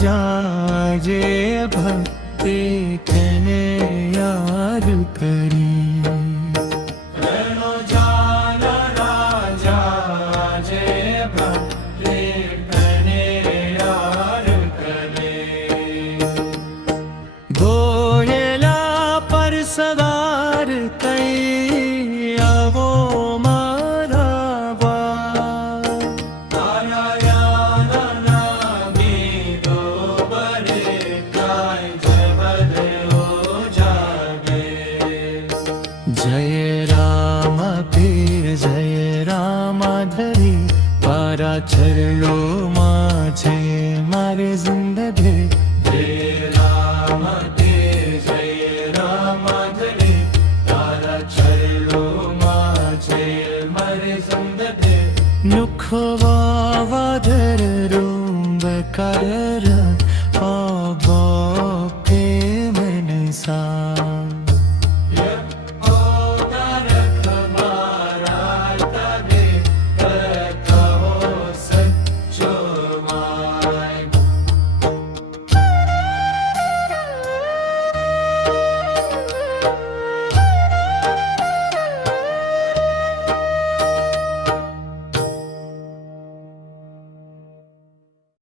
जाजे भक्ति कने यार करी सदार कई आवो मारा बा आया या ना दो बरे काय जय बदे हो जागे जय राम पीर जय राम धरी पारा चरलो माछे मारे जिंदगी जय राम पीर जय राम नुखवा वादर रूम कर